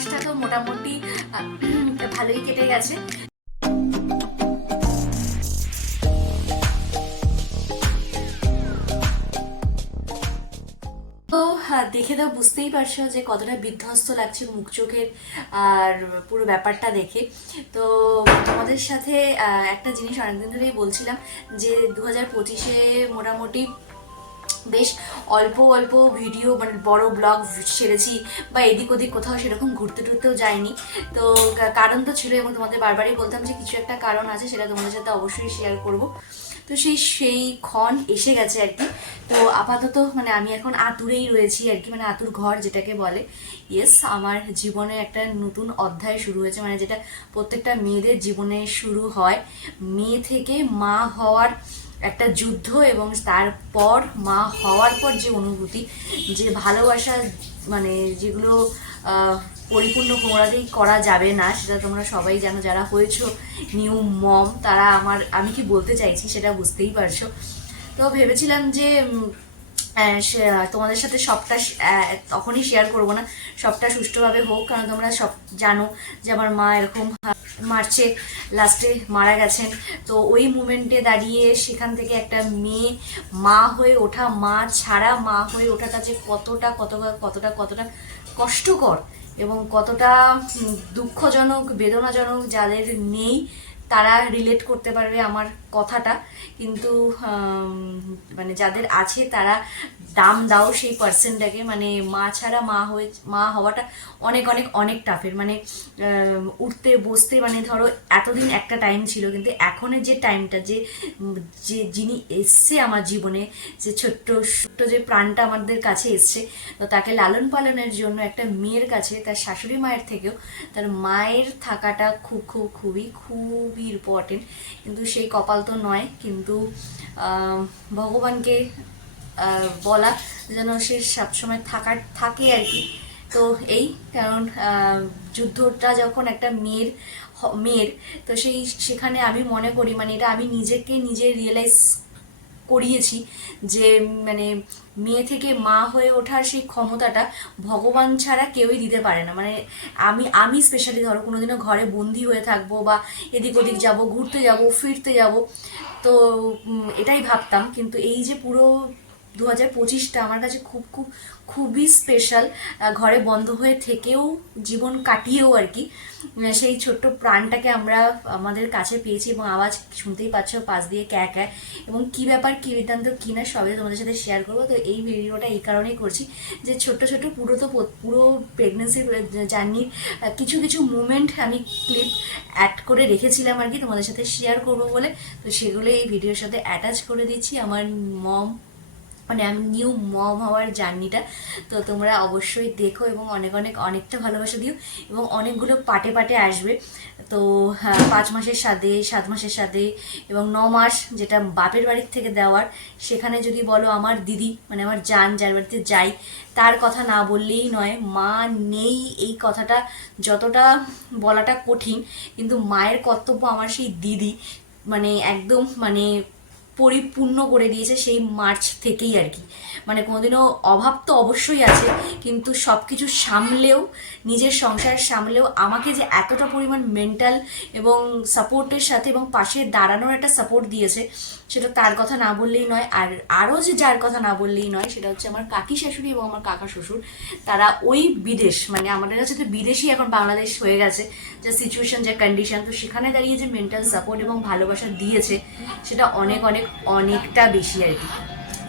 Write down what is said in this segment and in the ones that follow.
মাসটা তো মোটামুটি ভালোই কেটে গেছে। হ্যাঁ, দেখে তো বুঝতেই পারছ যে কতটা বিধ্বস্ত লাগছে মুখ চোখের আর পুরো ব্যাপারটা দেখে। তো তোমাদের সাথে একটা জিনিস অনেকদিন ধরেই বলছিলাম যে দু হাজার পঁচিশে মোটামুটি বেশ অল্প অল্প ভিডিও মানে বড় ব্লগ সেরেছি বা এদিক ওদিক কোথাও সেরকম ঘুরতে টুরতেও যাইনি। তো কারণ তো ছিল এবং তোমাদের বারবারই বলতাম যে কিছু একটা কারণ আছে সেটা তোমাদের সাথে অবশ্যই শেয়ার করব। তো সেই সেই ক্ষণ এসে গেছে আর কি। তো আপাতত মানে আমি এখন আতুরেই রয়েছি আর কি মানে আতুর ঘর যেটাকে বলে। ইয়েস আমার জীবনে একটা নতুন অধ্যায় শুরু হয়েছে মানে যেটা প্রত্যেকটা মেয়েদের জীবনে শুরু হয়। মেয়ে থেকে মা হওয়ার একটা যুদ্ধ এবং তারপর মা হওয়ার পর যে অনুভূতি, যে ভালোবাসা মানে যেগুলো পরিপূর্ণ কোমরাতেই করা যাবে না, সেটা তোমরা সবাই জানো, যারা হয়েছো নিউ মম তারা আমার, আমি কি বলতে চাইছি সেটা বুঝতেই পারছ। তো ভেবেছিলাম যে তোমাদের সাথে সবটা তখনই শেয়ার করব না। সবটা সুষ্ঠুভাবে হোক, কারণ তোমরা সব জানো যে আমার মা এরকম মার্চে লাস্টে মারা গেছেন। তো ওই মুমেন্টে দাঁড়িয়ে সেখান থেকে একটা মেয়ে মা হয়ে ওঠা, মা ছাড়া মা হয়ে ওঠাটা যে কতটা কতটা কতটা কতটা কষ্টকর এবং কতটা দুঃখজনক, বেদনাজনক যাদের নেই, তারা রিলেট করতে পারবে আমার কথাটা, কিন্তু মানে যাদের আছে তারা দাম দাও সেই পার্সনটাকে মানে মা ছাড়া মা হয়ে, মা হওয়াটা অনেক অনেক অনেক টাফের মানে উঠতে, বসতে মানে ধরো এতদিন একটা টাইম ছিল, কিন্তু এখনের যে টাইমটা যে যে যিনি এসছে আমার জীবনে, যে ছোট্ট ছোট্ট যে প্রাণটা আমাদের কাছে এসছে, তো তাকে লালন পালনের জন্য একটা মেয়ের কাছে, তার শাশুড়ি মায়ের থেকেও, তার মায়ের থাকাটা খুব খুব, খুবই খুবই ইম্পর্টেন্ট কিন্তু সেই কপাল তো নয়, কিন্তু ভগবানকে বলা যেন সে সবসময় থাকার, থাকে আর কি। তো এই, কারণ যুদ্ধটা যখন একটা মেয়ের মেয়ের, তো সেই, সেখানে আমি মনে করি মানে এটা আমি নিজেকে নিজে রিয়েলাইজ করিয়েছি যে মানে মেয়ে থেকে মা হয়ে ওঠার সেই ক্ষমতাটা ভগবান ছাড়া কেউই দিতে পারে না। মানে আমি আমি স্পেশালি ধরো কোনোদিনও ঘরে বন্দি হয়ে থাকব বা এদিক ওদিক যাব, ঘুরতে যাব, ফিরতে যাব, তো এটাই ভাবতাম। কিন্তু এই যে পুরো দু হাজার পঁচিশটা আমার কাছে খুব খুব খুবই স্পেশাল ঘরে বন্ধ হয়ে থেকেও জীবন কাটিয়েও আর কি। সেই ছোট্ট প্রাণটাকে আমরা আমাদের কাছে পেয়েছি এবং আওয়াজ শুনতেই পাচ্ছ পাশ দিয়ে ক্যা ক্যা। এবং কি ব্যাপার, কি বৃত্তান্ত, কি না, সবই তোমাদের সাথে শেয়ার করব। তো এই ভিডিওটা এই কারণেই করছি যে ছোট্ট ছোট্ট পুরো তো পুরো প্রেগনেন্সির জার্নির কিছু কিছু মুমেন্ট আমি ক্লিপ অ্যাড করে রেখেছিলাম আর কি তোমাদের সাথে শেয়ার করব বলে। তো সেগুলো এই ভিডিওর সাথে অ্যাটাচ করে দিচ্ছি। আমার মম মানে আমি নিউ মম হওয়ার জার্নিটা তো তোমরা অবশ্যই দেখো এবং অনেক অনেক অনেকটা ভালোবাসা দিও এবং অনেকগুলো পাটে পাটে আসবে। তো হ্যাঁ, পাঁচ মাসের সাথে সাত মাসের সাথে এবং ন মাস যেটা বাপের বাড়ির থেকে দেওয়ার সেখানে যদি বলো আমার দিদি মানে আমার জান যার বাড়িতে যাই তার কথা না বললেই নয় মা নেই এই কথাটা যতটা বলাটা কঠিন কিন্তু মায়ের কর্তব্য আমার সেই দিদি। মানে একদম মানে পরিপূর্ণ করে দিয়েছে সেই মার্চ থেকেই আর কি। মানে কোনোদিনও অভাব তো অবশ্যই আছে, কিন্তু সব কিছু সামলেও, নিজের সংসার সামলেও আমাকে যে এতটা পরিমাণ মেন্টাল এবং সাপোর্টের সাথে এবং পাশে দাঁড়ানোর একটা সাপোর্ট দিয়েছে সেটা তার কথা না বললেই নয়, আর আরও যে যার কথা না বললেই নয়, সেটা হচ্ছে আমার কাকি শাশুড়ি এবং আমার কাকা শ্বশুর। তারা ওই বিদেশ মানে আমাদের কাছে তো বিদেশই এখন বাংলাদেশ হয়ে গেছে, যে সিচুয়েশন যে কন্ডিশন তো সেখানে দাঁড়িয়ে যে মেন্টাল সাপোর্ট এবং ভালোবাসা দিয়েছে, সেটা অনেক অনেক, অনেকটা বেশি আর কি।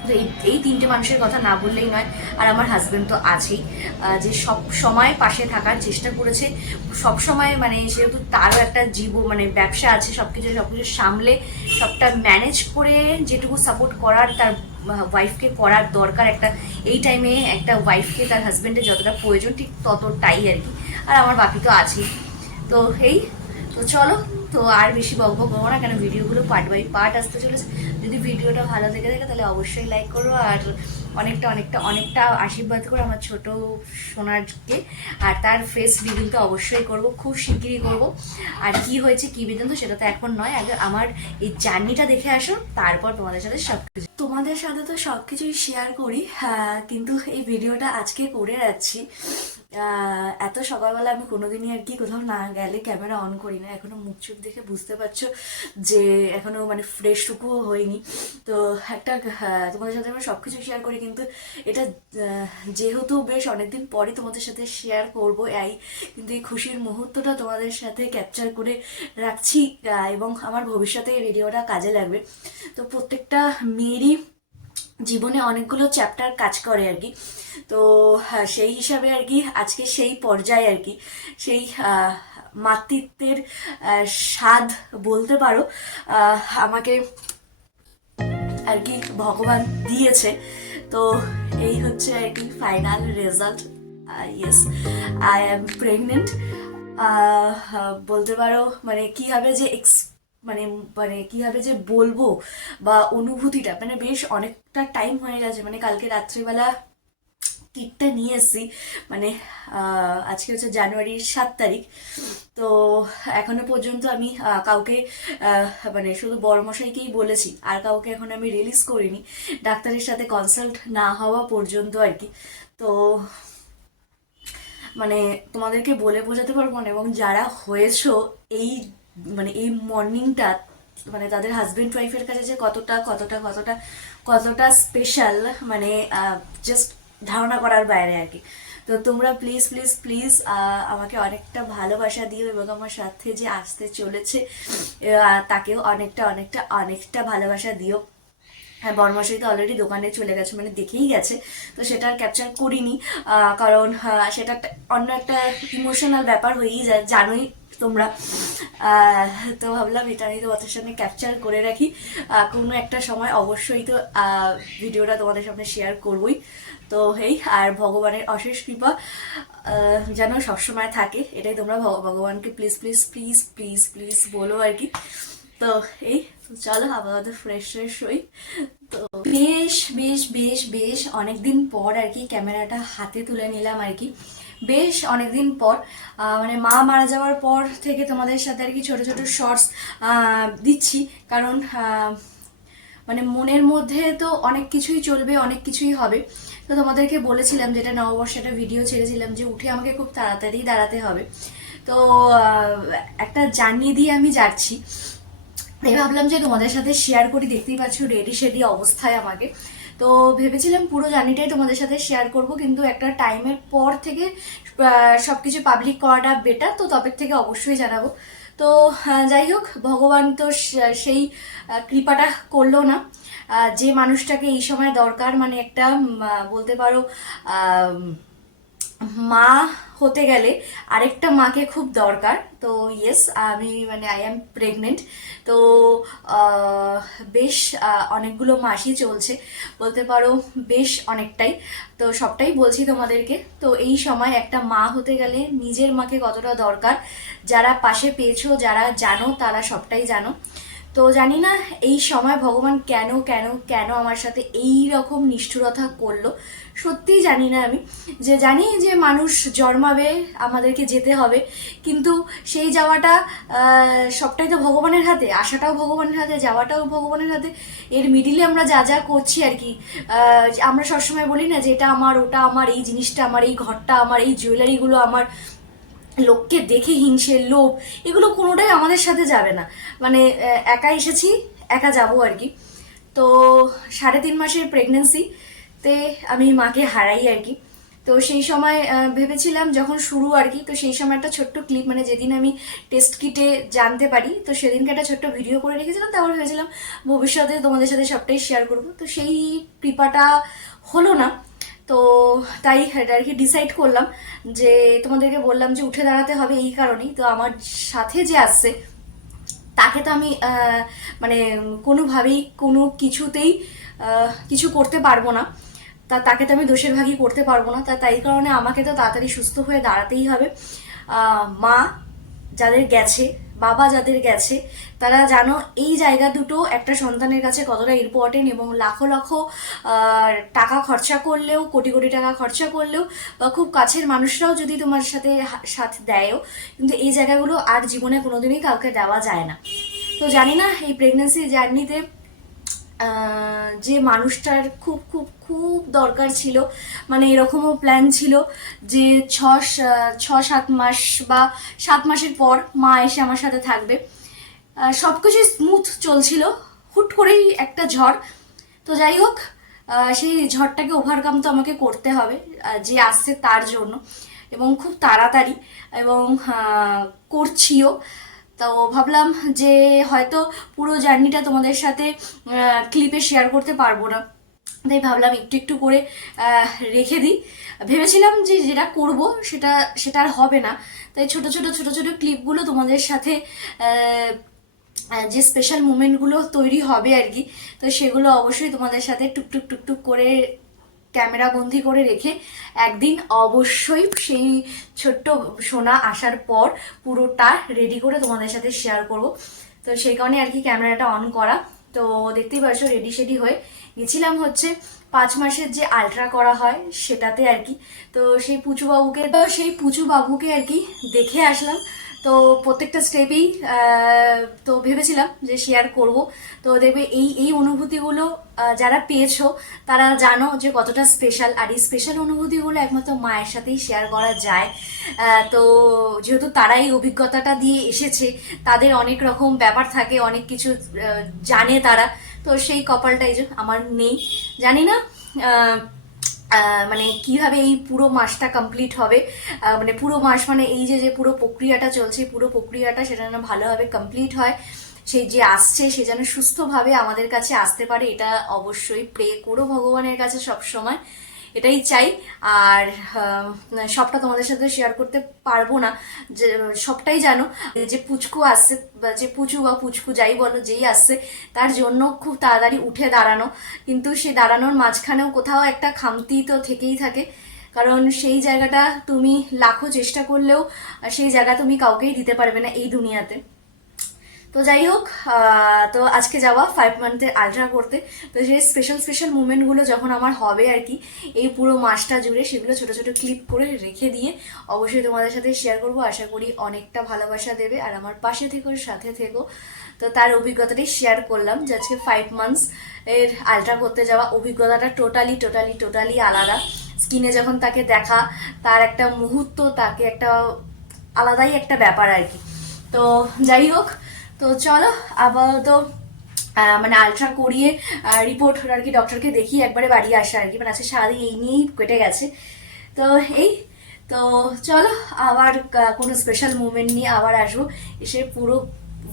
তো এই এই তিনটে মানুষের কথা না বললেই নয়, আর আমার হাজব্যান্ড তো আছেই যে সব সময় পাশে থাকার চেষ্টা করেছে, সব সময় মানে সেহেতু তারও একটা জীব মানে ব্যবসা আছে সব কিছু সব কিছু সামলে সবটা ম্যানেজ করে যেটুকু সাপোর্ট করার তার ওয়াইফকে করার দরকার একটা, এই টাইমে একটা ওয়াইফকে তার হাজব্যান্ডের যতটা প্রয়োজন ঠিক ততটাই আর কি, আর আমার বাকি তো আছেই। তো এই তো চলো তো আর বেশি বক বক করব না কেন ভিডিওগুলো পার্ট বাই পার্ট আসতে চলেছে। যদি ভিডিওটা ভালো দেখে থাকে তাহলে অবশ্যই লাইক করো আর অনেকটা অনেকটা অনেকটা আশীর্বাদ করো আমার ছোট সোনারকে। আর তার ফেস রিভিল তো অবশ্যই করব খুব শিগগিরই করব। আর কি হয়েছে কি বিধান্ত সেটা তো এখন নয়। আগে আমার এই জার্নিটা দেখে আসো তারপর তোমাদের সাথে সব কিছু তোমাদের সাথে তো সব কিছুই শেয়ার করি হ্যাঁ, কিন্তু এই ভিডিওটা আজকে করে যাচ্ছি। এত সকালবেলা আমি কোনোদিনই আর কি কোথাও না গেলে ক্যামেরা অন করি না। এখনও মুখ চোখ দেখে বুঝতে পারছ যে এখনও মানে ফ্রেশ টুকুও হয়নি। তো একটা আহ, তোমাদের সাথে আমরা সবকিছু শেয়ার করি কিন্তু এটা যেহেতু বেশ অনেকদিন পরে তোমাদের সাথে শেয়ার করব এই কিন্তু এই খুশির মুহূর্তটা তোমাদের সাথে ক্যাপচার করে রাখছি এবং আমার ভবিষ্যতে এই ভিডিওটা কাজে লাগবে। তো প্রত্যেকটা মেয়েরই জীবনে অনেকগুলো চ্যাপ্টার কাজ করে আর কি। তো হ্যাঁ, সেই হিসাবে আর কি আজকে সেই পর্যায়ে আর কি সেই মাতৃত্বের স্বাদ বলতে পারো আমাকে আর কি ভগবান দিয়েছে। তো এই হচ্ছে আর কি final result yes I am pregnant বলতে পারো মানে কীভাবে যে এক্স মানে মানে কীভাবে যে বলব বা অনুভূতিটা মানে বেশ অনেকটা টাইম হয়ে গেছে। মানে কালকে রাত্রিবেলা কিটটা নিয়ে এসেছি। মানে আজকে হচ্ছে জানুয়ারির সাত তারিখ। তো এখনও পর্যন্ত আমি কাউকে মানে শুধু বড়মশাইকেই বলেছি। আর কাউকে এখন আমি রিলিজ করিনি। ডাক্তারের সাথে কনসাল্ট না হওয়া পর্যন্ত আর কি। তো মানে তোমাদেরকে বলে বোঝাতে পারব না। এবং যারা হয়েছো এই মানে এই মর্নিংটা মানে তাদের হাজবেন্ড ওয়াইফের কাছে যে কতটা কতটা কতটা কতটা স্পেশাল মানে জাস্ট ধারণা করার বাইরে আর কি। তো তোমরা প্লিজ প্লিজ প্লিজ আমাকে অনেকটা ভালোবাসা দিও এবং আমার সাথে যে আসতে চলেছে তাকেও অনেকটা অনেকটা অনেকটা ভালোবাসা দিও। হ্যাঁ বর্মাশাই তো অলরেডি দোকানে চলে গেছে মানে দেখেই গেছে, তো সেটা আর ক্যাপচার করিনি কারণ সেটা অন্য একটা ইমোশনাল ব্যাপার হয়েই যায়, জানোই তোমরা তো ভাবলাম এটা আমি তোমাদের সামনে ক্যাপচার করে রাখি। কোনো একটা সময় অবশ্যই তো ভিডিওটা তোমাদের সামনে শেয়ার করবই। তো এই আর ভগবানের অশেষ কৃপা যেন সবসময় থাকে। এটাই তোমরা ভগ- ভগবানকে please please please please please বলো আর কি। তো এই, চলো আপাতত ফ্রেশ ফ্রেশ হই। তো বেশ বেশ বেশ বেশ অনেকদিন পর আর কি ক্যামেরাটা হাতে তুলে নিলাম আর কি। বেশ অনেকদিন পর মানে মা মারা যাওয়ার পর থেকে তোমাদের সাথে আর কি ছোট ছোট শর্টস দিচ্ছি। কারণ মানে মনের মধ্যে তো অনেক কিছুই চলবে, অনেক কিছুই হবে। তো তোমাদেরকে বলেছিলাম যেটা নববর্ষে একটা ভিডিও ছেড়েছিলাম যে উঠে আমাকে খুব তাড়াতাড়ি দাঁড়াতে হবে। তো একটা জার্নি দিয়ে আমি যাচ্ছি। তাই ভাবলাম যে তোমাদের সাথে শেয়ার করি। দেখতেই পাচ্ছ রেডি শেডি অবস্থায় আমাকে। তো ভেবেছিলাম পুরো জার্নিটাই তোমাদের সাথে শেয়ার করব, কিন্তু একটা টাইমের পর থেকে সব কিছু পাবলিক করাটা বেটার তো তবে থেকে অবশ্যই জানাব। তো যাই হোক, ভগবান তো সেই কৃপাটা করল না। যে মানুষটাকে এই সময় দরকার মানে একটা বলতে পারো মা হতে গেলে আরেকটা মাকে খুব দরকার। তো ইয়েস আমি মানে আই এম প্রেগনেন্ট তো বেশ অনেকগুলো মাসই চলছে। বলতে পারো বেশ অনেকটাই। তো সবটাই বলছি তোমাদেরকে। তো এই সময় একটা মা হতে গেলে নিজের মাকে কতটা দরকার? যারা পাশে পেয়েছ, যারা জানো, তারা সবটাই জানো। তো জানি না এই সময় ভগবান কেন কেন কেন আমার সাথে এই রকম নিষ্ঠুরতা করল। সত্যিই জানি না আমি। যে জানি যে মানুষ জন্মাবে, আমাদেরকে যেতে হবে, কিন্তু সেই যাওয়াটা সবটাই তো ভগবানের হাতে আসাটাও ভগবানের হাতে, যাওয়াটাও ভগবানের হাতে। এর মিডিলে আমরা যা যা করছি আর কি আমরা সবসময় বলি না যে এটা আমার, ওটা আমার, এই জিনিসটা আমার, এই ঘরটা আমার, এই জুয়েলারিগুলো আমার। লোককে দেখে হিংসে, লোভ, এগুলো কোনোটাই আমাদের সাথে যাবে না। মানে একা এসেছি, একা যাব আর কি। তো সাড়ে তিন মাসের প্রেগনেন্সি তে আমি মাকে হারাই আর কি। তো সেই সময় ভেবেছিলাম যখন শুরু আর কি, তো সেই সময় একটা ছোট্ট ক্লিপ মানে যেদিন আমি টেস্ট কিটে জানতে পারি, তো সেদিনকে একটা ছোট্ট ভিডিও করে রেখেছিলাম। তারপর ভেবেছিলাম ভবিষ্যতে তোমাদের সাথে সবটাই শেয়ার করব। তো সেই কৃপাটা হলো না। তো তাই আর কি ডিসাইড করলাম যে তোমাদেরকে বললাম যে উঠে দাঁড়াতে হবে এই কারণেই। তো আমার সাথে যে আসছে, তাকে তো আমি মানে কোনোভাবেই কোনো কিছুতেই কিছু করতে পারব না। তা তাকে তো আমি দোষের ভাগই করতে পারব না। তা তাই কারণে আমাকে তো তাড়াতাড়ি সুস্থ হয়ে দাঁড়াতেই হবে। মা যাদের গেছে, বাবা যাদের গেছে, তারা জানো এই জায়গা দুটো একটা সন্তানের কাছে কতটা ইম্পর্টেন্ট এবং লাখো লাখো টাকা খরচা করলেও, কোটি কোটি টাকা খরচা করলেও, বা খুব কাছের মানুষরাও যদি তোমার সাথে সাথ দেয়ও, কিন্তু এই জায়গাগুলো আর জীবনে কোনোদিনই কাউকে দেওয়া যায় না। তো জানি না এই প্রেগনেন্সি জার্নিতে যে মানুষটার খুব খুব খুব দরকার ছিল মানে এরকমও প্ল্যান ছিল যে ছ ছ সাত মাস বা সাত মাসের পর মা এসে আমার সাথে থাকবে। সব কিছু স্মুথ চলছিল, হুট করেই একটা ঝড়। তো যাই হোক সেই ঝড়টাকে ওভারকাম তো আমাকে করতে হবে যে আসছে তার জন্য। এবং খুব তাড়াতাড়ি এবং করছিও। তো ভাবলাম যে হয়তো পুরো জার্নিটা তোমাদের সাথে ক্লিপে শেয়ার করতে পারব না। তাই ভাবলাম একটু একটু করে রেখে দিই। ভেবেছিলাম যে যেটা করব সেটা সেটা আর হবে না। তাই ছোট ছোট ছোট ছোট ক্লিপগুলো তোমাদের সাথে যে স্পেশাল মুমেন্টগুলো তৈরি হবে আর কি, তো সেগুলো অবশ্যই তোমাদের সাথে টুকটুক টুকটুক করে ক্যামেরা বন্দি করে রেখে একদিন অবশ্যই সেই ছোট্ট সোনা আসার পর পুরোটা রেডি করে তোমাদের সাথে শেয়ার করব। তো সেই কারণে আর কি ক্যামেরাটা অন করা। তো দেখতেই পারছ রেডি সেডি হয়ে গেছিলাম হচ্ছে পাঁচ মাসের যে আলট্রা করা হয় সেটাতে আর কি। তো সেই পুচু বাবুকে সেই পুচু বাবুকে আর কি দেখে আসলাম। তো প্রত্যেকটা স্টেপেই তো ভেবেছিলাম যে শেয়ার করব। তো দেখবে এই এই অনুভূতিগুলো যারা পেয়েছ, তারা জানো যে কতটা স্পেশাল আর এই স্পেশাল অনুভূতিগুলো একমাত্র মায়ের সাথেই শেয়ার করা যায়। তো যেহেতু তারা এই অভিজ্ঞতাটা দিয়ে এসেছে, তাদের অনেক রকম ব্যাপার থাকে, অনেক কিছু জানে তারা। তো সেই কপালটা এই যে আমার নেই। জানি না মানে কীভাবে এই পুরো মাসটা কমপ্লিট হবে? মানে পুরো মাস মানে এই যে যে পুরো প্রক্রিয়াটা চলছে, পুরো প্রক্রিয়াটা সেটা যেন ভালোভাবে কমপ্লিট হয় সেই যে আসছে, সে যেন সুস্থভাবে আমাদের কাছে আসতে পারে, এটা অবশ্যই প্রে করো ভগবানের কাছে সব সময় এটাই চাই। আর সবটা তোমাদের সাথে শেয়ার করতে পারব না। যে, সবটাই জানো, যে পুচকু আসছে যে পুচু বা পুচকু যাই বলো, যেই আসছে তার জন্য খুব তাড়াতাড়ি উঠে দাঁড়ানো। কিন্তু সে দাঁড়ানোর মাঝখানেও কোথাও একটা খামতি তো থেকেই থাকে। কারণ সেই জায়গাটা তুমি লাখো চেষ্টা করলেও, সেই জায়গা তুমি কাউকেই দিতে পারবে না এই দুনিয়াতে। তো যাই হোক তো আজকে যাওয়া ফাইভ মান্থের আলট্রা করতে। তো সেই স্পেশাল স্পেশাল মুমেন্টগুলো যখন আমার হবে আর কি, এই পুরো মাসটা জুড়ে সেগুলো ছোট ছোট ক্লিপ করে রেখে দিয়ে অবশ্যই তোমাদের সাথে শেয়ার করব। আশা করি অনেকটা ভালোবাসা দেবে। আর আমার পাশে থেকো, সাথে থেকো। তো তার অভিজ্ঞতাটাই শেয়ার করলাম যে আজকে ফাইভ মান্থস এর আলট্রা করতে যাওয়া অভিজ্ঞতাটা টোটালি টোটালি টোটালি আলাদা। স্কিনে যখন তাকে দেখা, তার একটা মুহূর্ত, তাকে একটা আলাদাই একটা ব্যাপার আর কি। তো যাই হোক তো চলো, আপাতত মানে আলট্রা করিয়ে রিপোর্ট আর কি ডক্টরকে দেখিয়ে একবারে বাড়ি আসা আর কি। মানে আজকে সারাদিন এই নিয়েই কেটে গেছে। তো এই, তো চলো, আবার কোনো স্পেশাল মুভমেন্ট নিয়ে আবার আসব। এসে পুরো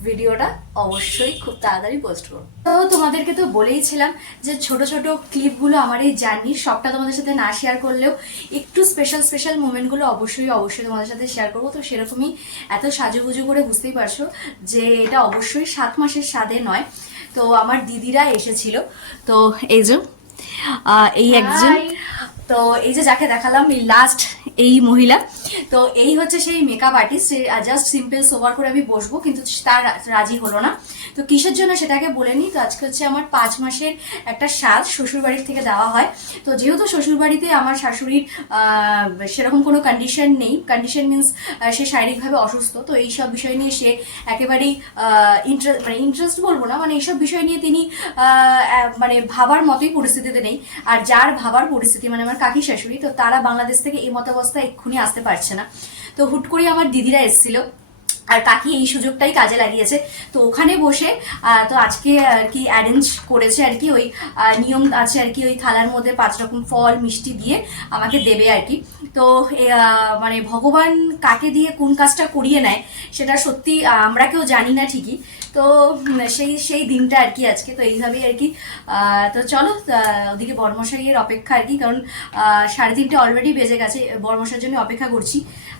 ভিডিওটা অবশ্যই খুব তাড়াতাড়ি পোস্ট করব তো তোমাদেরকে তো বলেইছিলাম যে ছোট ছোট ক্লিপগুলো আমার এই জার্নি সবটা তোমাদের সাথে না শেয়ার করলেও একটু স্পেশাল স্পেশাল মোমেন্টগুলো অবশ্যই অবশ্যই তোমাদের সাথে শেয়ার করব। তো সেরকমই এত সাজুগুজু করে বুঝতেই পারছ যে এটা অবশ্যই সাত মাসের স্বাদে নয়। তো আমার দিদিরা এসেছিল। তো এই যে এই একজন তো এই যে যাকে দেখালাম এই লাস্ট এই মহিলা তো এই হচ্ছে সেই makeup artist just simple sober করে আমি বসবো, কিন্তু তার রাজি হলো না। তো কিসের জন্য সেটাকে বলে নিই তো আজকে হচ্ছে আমার পাঁচ মাসের একটা স্বাদ শ্বশুর বাড়ির থেকে দেওয়া হয়। তো যেহেতু শ্বশুর বাড়িতে আমার শাশুড়ির সেরকম কোনো কন্ডিশন নেই কন্ডিশন মিনস সে শারীরিকভাবে অসুস্থ, তো এই সব বিষয় নিয়ে সে একেবারেই ইন্টারেস্ট মানে ইন্টারেস্ট বলব না মানে এইসব বিষয় নিয়ে তিনি মানে ভাবার মতোই পরিস্থিতিতে নেই। আর যার ভাবার পরিস্থিতি মানে আমার কাকি শাশুড়ি, তো তারা বাংলাদেশ থেকে এই মতাবস্থায় এক্ষুনি আসতে পারছে না। তো হুট করে আমার দিদিরা এসেছিল আর কাকি এই সুযোগটাই কাজে লাগিয়েছে। তো ওখানে বসে তো আজকে আর কি অ্যারেঞ্জ করেছে আর কি ওই নিয়ম আছে আর কি ওই থালার মধ্যে পাঁচ রকম ফল, মিষ্টি দিয়ে আমাকে দেবে আর কি। তো মানে ভগবান কাকে দিয়ে কোন কাজটা করিয়ে নেয় সেটা সত্যি আমরা কেউ জানি না ঠিকই। তো, সেই সেই দিনটা আর কি আজকে, তো এইভাবেই আর কি। তো চলো ওদিকে বর্মশাইয়ের অপেক্ষা আর কি, কারণ সাড়ে তিনটে অলরেডি বেজে গেছে বর্মশার জন্য অপেক্ষা করছি।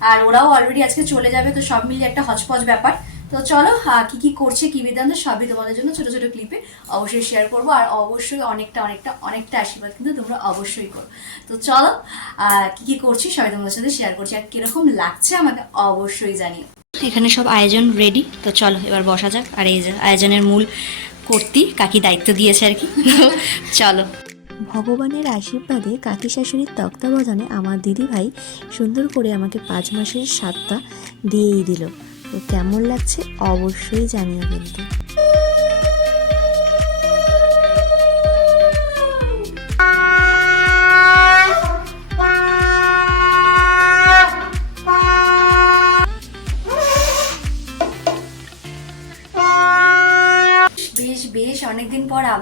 আর ওরাও অলরেডি আজকে চলে যাবে, তো সব মিলিয়ে একটা হচপচ ব্যাপার। তো চলো কি কি করছে, কি বিধান সবই তোমাদের জন্য ছোট ছোট ক্লিপে অবশ্যই শেয়ার করব। আর অবশ্যই অনেকটা অনেকটা অনেকটা আশীর্বাদ কিন্তু তোমরা অবশ্যই করো। তো চলো কি কি করছি, সবাই তোমাদের সাথে শেয়ার করছি। আর কীরকম লাগছে আমাকে অবশ্যই জানিও। এখানে সব আয়োজন রেডি তো চলো এবার বসা যাক। আর এই আয়োজনের মূল কর্তি কাকি দায়িত্ব দিয়েছে আর কি। চলো। ভগবানের আশীর্বাদে কাকি শাশুড়ির তত্ত্বাবধানে আমার দিদিভাই সুন্দর করে আমাকে পাঁচ মাসের সাতটা দিয়েই দিল। তো কেমন লাগছে অবশ্যই জানিও কিন্তু।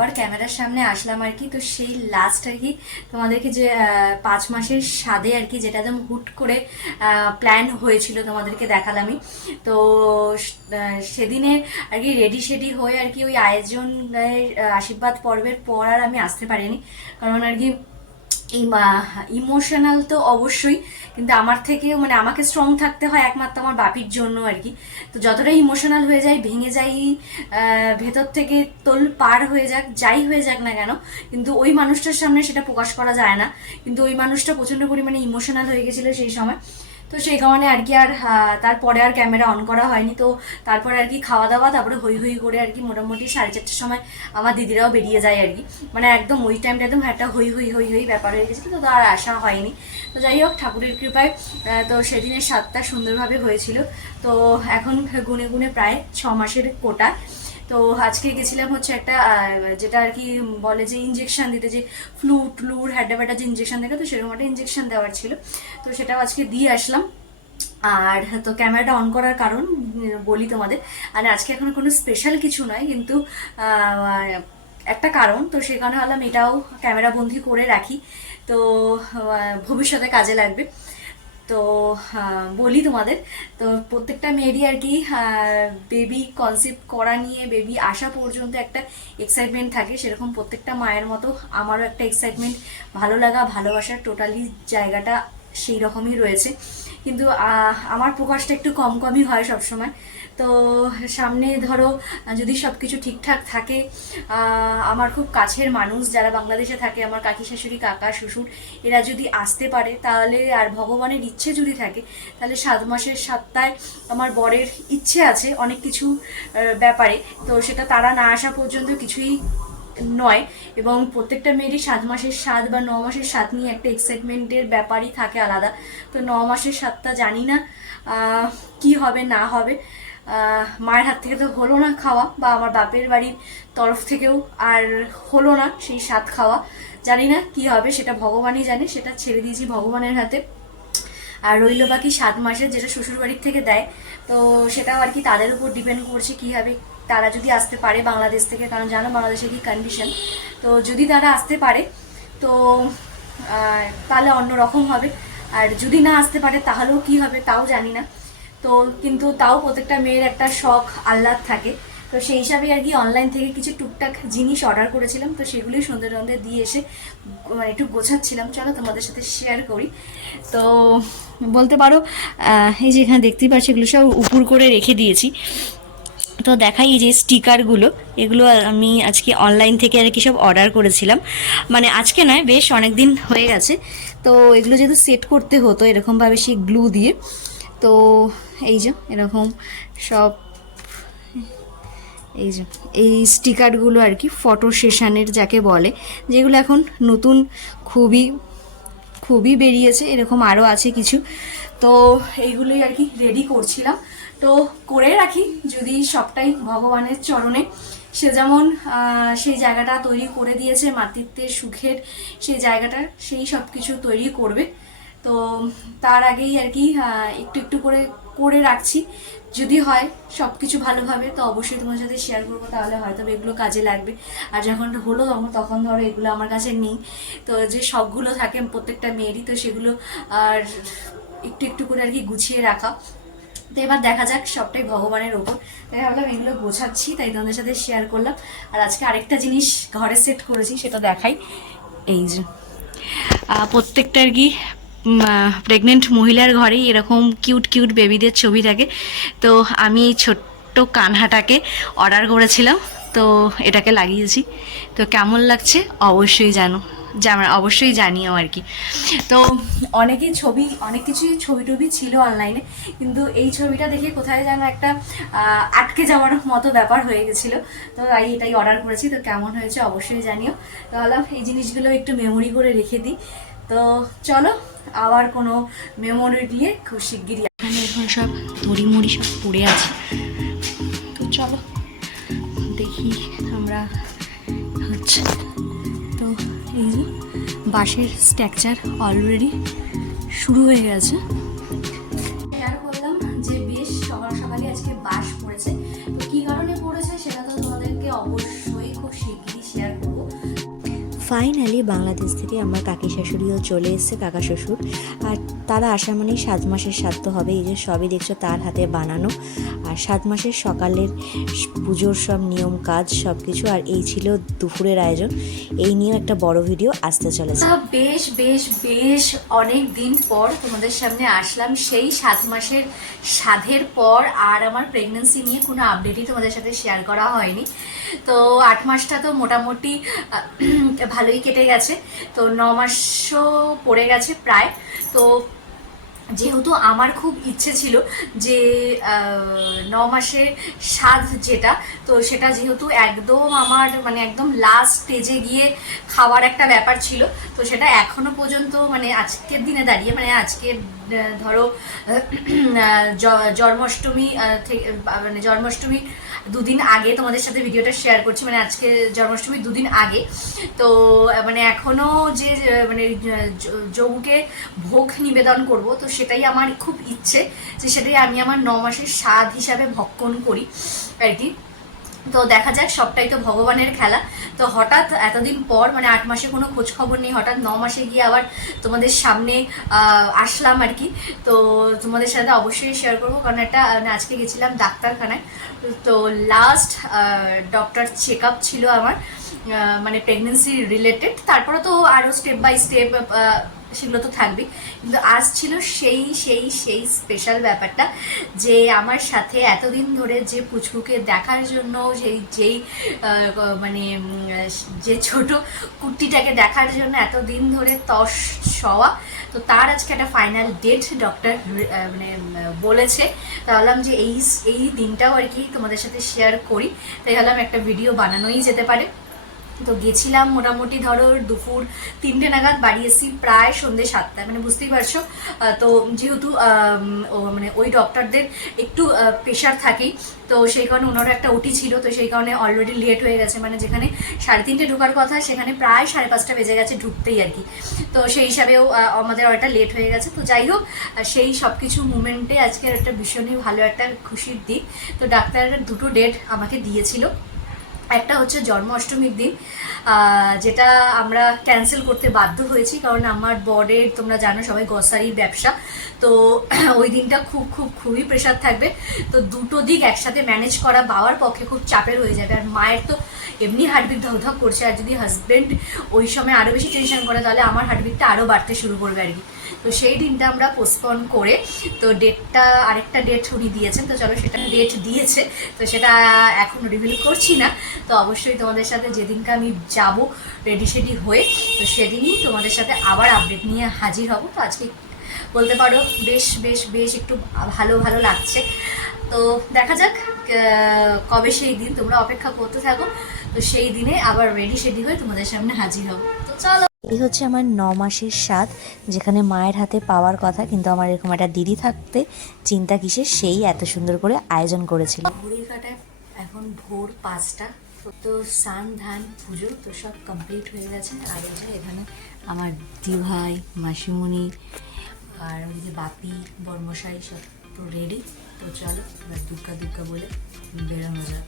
আবার ক্যামেরার সামনে আসলাম আর কি। তো সেই লাস্ট আর কি তোমাদেরকে যে পাঁচ মাসের স্বাদে আর কি যেটা একদম হুট করে প্ল্যান হয়েছিল তোমাদেরকে দেখালামই। তো সেদিনে আর কি রেডি শেডি হয়ে আর কি ওই আয়োজন আশীর্বাদ পর্বের পর আর আমি আসতে পারিনি। কারণ আর কি ইমোশনাল তো অবশ্যই, কিন্তু আমার থেকে মানে আমাকে স্ট্রং থাকতে হয় একমাত্র আমার বাপির জন্য আর কি। তো যতটা ইমোশনাল হয়ে যায়, ভেঙে যাই ভেতর থেকে তোল পার হয়ে যাক, যাই হয়ে যাক না কেন, কিন্তু ওই মানুষটার সামনে সেটা প্রকাশ করা যায় না। কিন্তু ওই মানুষটা প্রচণ্ড পরিমাণে ইমোশনাল হয়ে গেছিল সেই সময়। তো সেই কারণে আর কি আর তারপরে আর ক্যামেরা অন করা হয়নি। তো তারপরে আর কি খাওয়া দাওয়া, তারপরে হই হই করে আর কি মোটামুটি সাড়ে চারটের সময় আমার দিদিরাও বেরিয়ে যায় আর কি। মানে একদম ওই টাইমটা একদম একটা হই হই হই হই ব্যাপার হয়ে গেছিল তো আর আসা হয়নি। তো যাই হোক, ঠাকুরের কৃপায় তো সেদিনের সাতটা সুন্দরভাবে হয়েছিল। তো এখন গুনে গুনে প্রায় ছ মাসের কোটা। তো আজকে গেছিলাম হচ্ছে একটা যেটা আর কি বলে যে ইঞ্জেকশন দিতে, যে ফ্লু ট্লুর হ্যাডা যে ইঞ্জেকশন দেখে তো সেরকম একটা ইঞ্জেকশন দেওয়ার ছিল। তো সেটাও আজকে দিয়ে আসলাম। আর তো ক্যামেরাটা অন করার কারণ বলি তোমাদের। আর আজকে এখন কোনো স্পেশাল কিছু নয়, কিন্তু একটা কারণ। তো সে কারণে ভাবলাম এটাও ক্যামেরা বন্দি করে রাখি। তো ভবিষ্যতে কাজে লাগবে। তো বলি তোমাদের। তো প্রত্যেকটা মেয়েরই আর কি বেবি কনসেপ্ট করা নিয়ে বেবি আসা পর্যন্ত একটা এক্সাইটমেন্ট থাকে। সেরকম প্রত্যেকটা মায়ের মতো আমারও একটা এক্সাইটমেন্ট ভালো লাগা, ভালোবাসার টোটালি জায়গাটা সেই রকমই রয়েছে। কিন্তু আমার প্রকাশটা একটু কম কমই হয় সবসময়। তো সামনে ধরো, যদি সব কিছু ঠিকঠাক থাকে আমার খুব কাছের মানুষ যারা বাংলাদেশে থাকে, আমার কাকি শাশুড়ি, কাকা, শ্বশুর, এরা যদি আসতে পারে, তাহলে আর ভগবানের ইচ্ছে যদি থাকে, তাহলে সাত মাসের সাতটায় আমার বরের ইচ্ছে আছে অনেক কিছু ব্যাপারে। তো সেটা তারা না আসা পর্যন্ত কিছুই নয় এবং প্রত্যেকটা মেয়েরই সাত মাসের স্বাদ বা ন মাসের স্বাদ নিয়ে একটা এক্সাইটমেন্টের ব্যাপারই থাকে আলাদা। তো ন মাসের স্বাদটা জানি না কি হবে না হবে। মায়ের হাত থেকে তো হলো না খাওয়া বা আমার বাপের বাড়ির তরফ থেকেও আর হলো না সেই স্বাদ খাওয়া। জানি না কি হবে, সেটা ভগবানই জানে, সেটা ছেড়ে দিয়েছি ভগবানের হাতে। আর রইল বাকি সাত মাসের যেটা শ্বশুর বাড়ির থেকে দেয়, তো সেটাও আর কি তাদের উপর ডিপেন্ড করছে কী হবে। তারা যদি আসতে পারে বাংলাদেশ থেকে, কারণ জানো বাংলাদেশের কি কন্ডিশন তো যদি তারা আসতে পারে, তো তাহলে অন্য রকম হবে। আর যদি না আসতে পারে তাহলেও কি হবে তাও জানি না। তো কিন্তু তাও প্রত্যেকটা মেয়ের একটা শখ, আহ্লাদ থাকে। তো সেই হিসাবে আর কি অনলাইন থেকে কিছু টুকটাক জিনিস অর্ডার করেছিলাম। তো সেগুলোই সুন্দর সুন্দর দিয়ে এসে মানে একটু গোছাচ্ছিলাম। চলো তোমাদের সাথে শেয়ার করি। তো বলতে পারো এই যে এখানে দেখতেই পাচ্ছি, এগুলো সব উপর করে রেখে দিয়েছি। তো দেখাই এই যে স্টিকারগুলো এগুলো আমি আজকে অনলাইন থেকে আর কি সব অর্ডার করেছিলাম। মানে আজকে নয়, বেশ অনেক দিন হয়ে গেছে। তো এগুলো যেহেতু সেট করতে হতো এরকমভাবে সেই গ্লু দিয়ে, তো এই যে, এরকম সব, এই যে, এই স্টিকারগুলো আর কি ফটো সেশানের যাকে বলে, যেগুলো এখন নতুন খুবই খুবই বেরিয়েছে, এরকম আরও আছে কিছু। তো এইগুলোই আর কি রেডি করছিলাম। তো করে রাখি, যদি সবটাই ভগবানের চরণে। সে যেমন সেই জায়গাটা তৈরি করে দিয়েছে মাতৃত্বের সুখের, সেই জায়গাটা সেই সব কিছু তৈরি করবে। তো তার আগেই আর কি একটু একটু করে করে রাখছি। যদি হয় সব কিছু ভালোভাবে, তো অবশ্যই তোমার সাথে শেয়ার করব, তাহলে হয়তো এগুলো কাজে লাগবে। আর যখন হলো তখন তখন ধরো এগুলো আমার কাছে নেই। তো যে শখগুলো থাকে প্রত্যেকটা মেয়েরই, তো সেগুলো আর একটু একটু করে আর কি গুছিয়ে রাখা। তো এবার দেখা যাক, সবটাই ভগবানের ওপর। তাই ভাবলাম এগুলো গোছাচ্ছি, তাই তোমাদের সাথে শেয়ার করলাম। আর আজকে আরেকটা জিনিস ঘরে সেট করেছি, সেটা দেখাই। এই যে প্রত্যেকটা আর কি প্রেগনেন্ট মহিলার ঘরেই এরকম কিউট কিউট বেবিদের ছবি থাকে। তো আমি ছোট্ট কানহাটাকে অর্ডার করেছিলাম। তো এটাকে লাগিয়েছি। তো কেমন লাগছে? অবশ্যই জানো। জানা অবশ্যই জানিও আর কি। তো অনেকেই ছবি, অনেক কিছুই ছবি টবি ছিল অনলাইনে কিন্তু এই ছবিটা দেখে কোথায় যেন একটা আটকে যাওয়ার মতো ব্যাপার হয়ে গেছিল। তো তাই এটাই অর্ডার করেছি। তো কেমন হয়েছে অবশ্যই জানিও। তো ভাবলাম এই জিনিসগুলো একটু মেমোরি করে রেখে দিই। তো চলো, আবার কোনো মেমোরি দিয়ে খুব শিগগিরই এখানে এখন সব মুড়ি মুড়ি সব পড়ে আছে। তো চলো, দেখি আমরা হচ্ছে। তো এই যে বাঁশের স্ট্রাকচার অলরেডি শুরু হয়ে গেছে। ফাইনালি বাংলাদেশ থেকে আমার কাকি শাশুড়িও চলে এসেছে, কাকা শ্বশুর। আর তারা আসা মানেই সাত মাসের সাধ্য হবে। এই যে সবই দেখছ তার হাতে বানানো। আর সাত মাসের সকালের পুজোর সব নিয়ম কাজ সব কিছু আর এই ছিল দুপুরের আয়োজন। এই নিয়েও একটা বড় ভিডিও আসতে চলেছে। বেশ বেশ বেশ অনেক দিন পর তোমাদের সামনে আসলাম। সেই সাত মাসের সাধের পর আর আমার প্রেগনেন্সি নিয়ে কোনো আপডেটই তোমাদের সাথে শেয়ার করা হয়নি। তো আট মাসটা তো মোটামুটি ভালোই কেটে গেছে। তো ন মাসও পড়ে গেছে প্রায়। তো যেহেতু আমার খুব ইচ্ছে ছিল যে ন মাসের স্বাদ যেটা তো সেটা যেহেতু একদম আমার মানে একদম লাস্ট স্টেজে গিয়ে খাওয়ার একটা ব্যাপার ছিল তো সেটা এখনও পর্যন্ত মানে আজকের দিনে দাঁড়িয়ে মানে আজকের আহ, ধরো জন্মাষ্টমী থেকে মানে জন্মাষ্টমী দুদিন আগে তোমাদের সাথে ভিডিওটা শেয়ার করছি মানে আজকে জন্মাষ্টমী দুদিন আগে। তো মানে এখনও যে মানে যৌকে ভোগ নিবেদন করব, তো সেটাই আমার খুব ইচ্ছে, যে সেটাই আমি আমার ন মাসের স্বাদ হিসাবে ভক্ষণ করি, আর কি। তো দেখা যাক, সবটাই তো ভগবানের খেলা। তো হঠাৎ এতদিন পর মানে আট মাসে কোনো খোঁজ খবর নেই, হঠাৎ ন মাসে গিয়ে আবার তোমাদের সামনে আসলাম আর কি। তো তোমাদের সাথে অবশ্যই শেয়ার করব, কারণ একটা মানে আজকে গেছিলাম ডাক্তারখানায়। তো লাস্ট ডক্টর চেক আপ ছিল আমার মানে প্রেগনেন্সি রিলেটেড তারপরে তো আরও স্টেপ বাই স্টেপ সেগুলো তো থাকবেই কিন্তু আজ ছিল সেই সেই সেই স্পেশাল ব্যাপারটা যে আমার সাথে এতদিন ধরে যে পুচকুকে দেখার জন্য সেই যেই মানে যে ছোট কুর্তিটাকে দেখার জন্য এতদিন ধরে তস সওয়া, তো তার আজকে একটা ফাইনাল ডেট ডক্টর মানে বলেছে। তা ভাবলাম যে এই এই দিনটাও আর কি তোমাদের সাথে শেয়ার করি। তাই ভাবলাম একটা ভিডিও বানানোই যেতে পারে। তো গেছিলাম মোটামুটি ধরো দুপুর তিনটে নাগাদ বাড়ি এসেছি প্রায় সন্ধ্যে সাতটায়। মানে বুঝতেই পারছ? তো যেহেতু মানে ওই ডক্টরদের একটু প্রেশার থাকেই, তো সেই কারণে ওনারও একটা ওটি ছিল, তো সেই কারণে অলরেডি লেট হয়ে গেছে। মানে যেখানে সাড়ে তিনটে ঢোকার কথা, সেখানে প্রায় সাড়ে পাঁচটা বেজে গেছে ঢুকতেই আর কি। তো সেই হিসাবেও আমাদের অনেকটা লেট হয়ে গেছে। তো যাই হোক সেই সব কিছু মুমেন্টে আজকের একটা ভীষণই ভালো একটা খুশির দিক। তো ডাক্তার দুটো ডেট আমাকে দিয়েছিল। একটা হচ্ছে জন্মাষ্টমীর দিন যেটা আমরা ক্যান্সেল করতে বাধ্য হয়েছি, কারণ আমার বরের, তোমরা জানো, সবাই গসারি ব্যবসা, তো ওই দিনটা খুব খুব, খুবই প্রেশার থাকবে। তো দুটো দিক একসাথে ম্যানেজ করা বাবার পক্ষে খুব চাপের হয়ে যাবে। আর মায়ের তো এমনি হার্টবিট ধক করছে আর যদি হাজব্যান্ড ওই সময় আরও বেশি টেনশন করে, তাহলে আমার হার্টবিটটা আরও বাড়তে শুরু করবে আর কি। তো সেই দিনটা আমরা পোস্টপন করে, তো ডেটটা আরেকটা ডেট উনি দিয়েছেন, তো চলো সেটা ডেট দিয়েছে, তো সেটা এখন রিভিল করছি না। তো অবশ্যই তোমাদের সাথে যেদিনকে আমি যাব রেডি সেডি হয়ে, তো সেদিনই তোমাদের সাথে আবার আপডেট নিয়ে হাজির হব। তো আজকে বলতে পারো বেশ বেশ বেশ একটু ভালো ভালো লাগছে। তো দেখা যাক কবে সেই দিন তোমরা অপেক্ষা করতে থাকো। তো সেই দিনে আবার রেডি সেডি হয়ে তোমাদের সামনে হাজির হব। তো চলো। এই হচ্ছে আমার ন মাসের স্বাদ যেখানে মায়ের হাতে পাওয়ার কথা কিন্তু আমার এরকম একটা দিদি থাকতে চিন্তা কিসের সেই এত সুন্দর করে আয়োজন করেছিল ঘড়ির কাটায় এখন ভোর পাঁচটা। তো স্নান ধান পুজো তো সব কমপ্লিট হয়ে গেছে। আর এই যে এখানে আমার দিভাই মাসিমণি আর ওইদিকে বাপি বর্মশাই সব তো রেডি তো চলো এবার দুর্গা দুর্গা বলে বেরোনো যাক।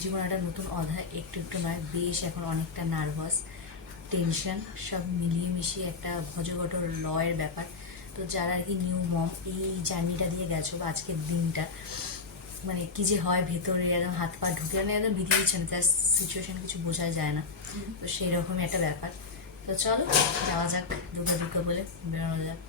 জীবন একটা নতুন অধ্যায় একটু একটু নয় বেশ এখন অনেকটা নার্ভাস টেনশন সব মিলিয়ে মিশিয়ে একটা ভজঘটর লয়ের ব্যাপার। তো যারা আর কি নিউ মম এই জার্নিটা দিয়ে গেছো বা আজকের দিনটা মানে কি যে হয় ভেতরে একদম হাত পা ঢুকে মানে একদম বিধি দিচ্ছে না তার সিচুয়েশন কিছু বোঝা যায় না। তো সেই রকমই একটা ব্যাপার। তো চলো যাওয়া যাক দুর্গা দুর্গা বলে বেরোনো যাক।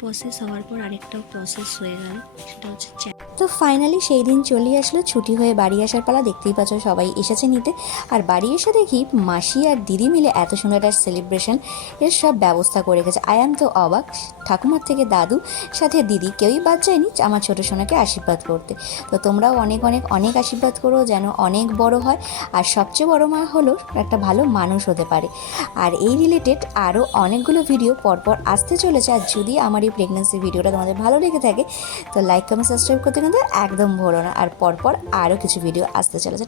প্রসেস হওয়ার পর আরেকটাও প্রসেস হয়ে গেল, সেটা হচ্ছে তো ফাইনালি সেই দিন চলে আসলো, ছুটি হয়ে বাড়ি আসার পালা, দেখতেই পাচ্ছ সবাই এসেছে নিতে। আর বাড়ি এসে দেখি মাসি আর দিদি মিলে এত সুন্দর একটা সেলিব্রেশন এর সব ব্যবস্থা করে গেছে আই এম তো অবাক, ঠাকুমার থেকে দাদু, সাথে দিদি, কেউই বাদ যায়নি আমার ছোটো সোনাকে আশীর্বাদ করতে। তো তোমরাও অনেক অনেক অনেক আশীর্বাদ করো যেন অনেক বড় হয়, আর সবচেয়ে বড় মা হলো একটা ভালো মানুষ হতে পারে। আর এই রিলেটেড আরও অনেকগুলো ভিডিও পরপর আসতে চলেছে, আর যদি আমার এই প্রেগনেন্সি ভিডিওটা তোমাদের ভালো লেগে থাকে, তো লাইক কমেন্ট সাবস্ক্রাইব করতে কিন্তু একদম ভুলো না। আর পরপর আরও কিছু ভিডিও আসতে চলেছে।